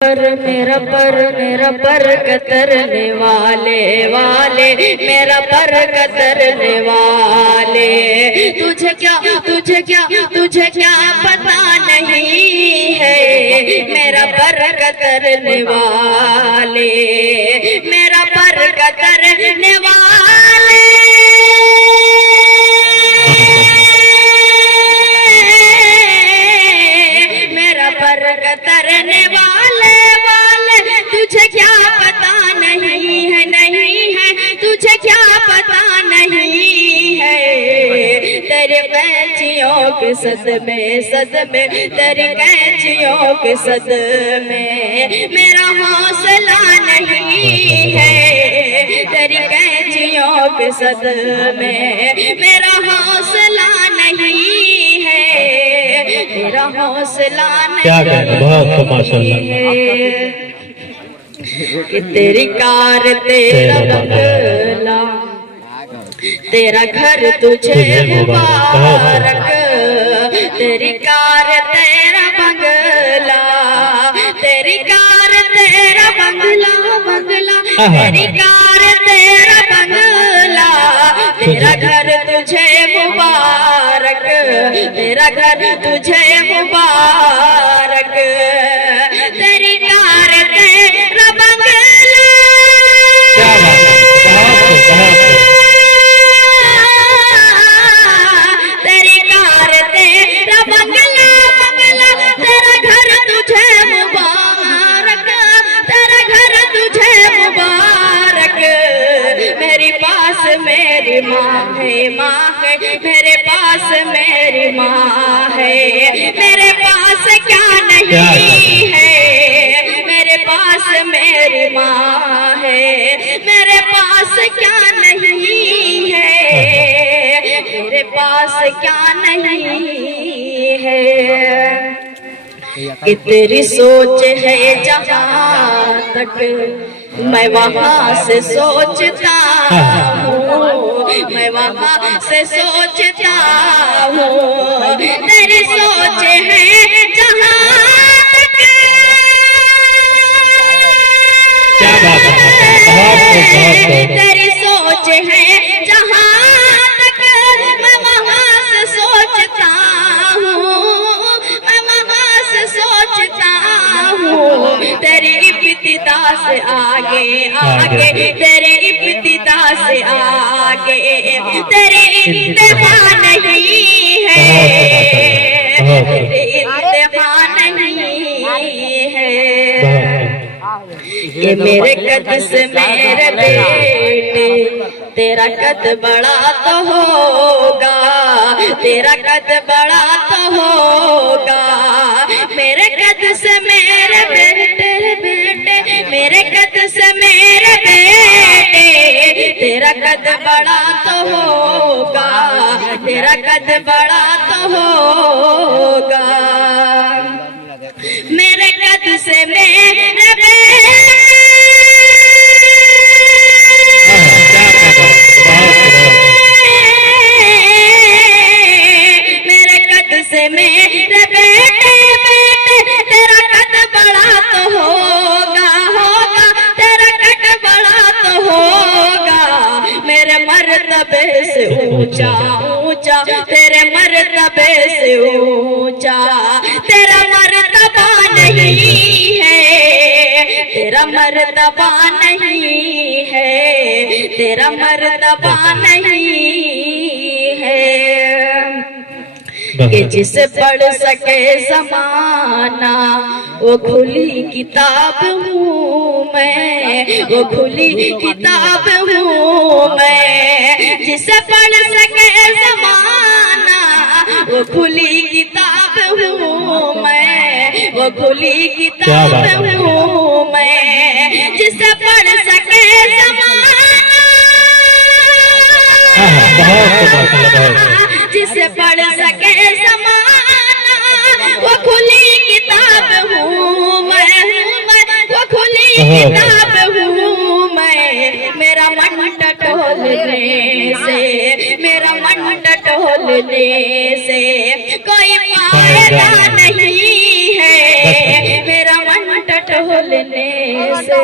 मेरा पर कतरने वाले मेरा पर कतरने वाले। तुझे क्या पता नहीं है मेरा पर कतरने वाले, मेरा पर कतरने वाले। मेरा पर कतरने वाले तुझे क्या पता नहीं है, नहीं है तुझे क्या पता नहीं है। तेरे कैंचियों के सदमे तेरे कैंचियों के सदमे मेरा हौसला नहीं है। तेरी कैंचियों के सदमे मेरा हौसला नहीं है, मेरा हौसला नहीं है। कि तेरी कार तेरा बंगला तेरा घर तुझे मुबारक। तेरी कार तेरा बंगला तेरी कार तेरा बंगला तेरी कार तेरा बंगला तेरा घर तुझे मुबारक, तेरा घर तुझे मुबारक। तेरी कार तेरा बंगला तेरी कार तेरा बंगला तेरा घर तुझे मुबारक, तेरा घर तुझे मुबारक। मेरे पास मेरी माँ है मेरे पास मेरी माँ है। मेरे पास क्या नहीं है, मेरे पास मेरी माँ है। मेरे पास क्या नहीं है, मेरे पास क्या नहीं है। कि तेरी सोच है जहाँ तक मैं वहाँ से सोचता हूँ, मैं वहाँ से सोचता हूँ। तेरी सोच है जहाँ तक तेरी सोच है जहाँ तक मैं वहाँ से सोचता हूँ, मैं वहाँ से सोचता हूँ। तेरी इब्तिदा से आगे तेरी इब्तिदा से आगे तेरी इंतहा नहीं है, तेरी इंतहा नहीं है। ये मेरे कद से मेरे बेटे तेरा कद बड़ा तो होगा, तेरा कद बड़ा तो होगा। मेरे कद से मेरे बेटे मेरे कद से मेरे बेटे तेरा कद बड़ा तो होगा, तेरा कद बड़ा तो होगा। मेरे कद से मेरे बेटे मेरे कद से मेरे बेटे तेरा कद बड़ा तो होगा, तेरा कद बड़ा तो होगा। मेरे मर्तबे से ऊंचा तेरे मर्तबे से ऊंचा तेरा मर्तबा नहीं है, तेरा मर्तबा नहीं है, तेरा मर्तबा नहीं है। कि जिसे पढ़ सके ज़माना वो खुली किताब हूँ मैं, वो खुली किताब हूँ मैं। जिसे पढ़ सके ज़माना वो खुली किताब हूँ मैं, वो खुली किताब हूँ मैं। जिसे पढ़ सके ज़माना जिसे पढ़ सके ज़माना वो खुली किताब हूँ मैं, वो खुली किताब हूँ मैं। मेरा मन टटोलने से मेरा मन टटोलने से कोई फायदा नहीं है। मेरा मन टटोल भूलने से।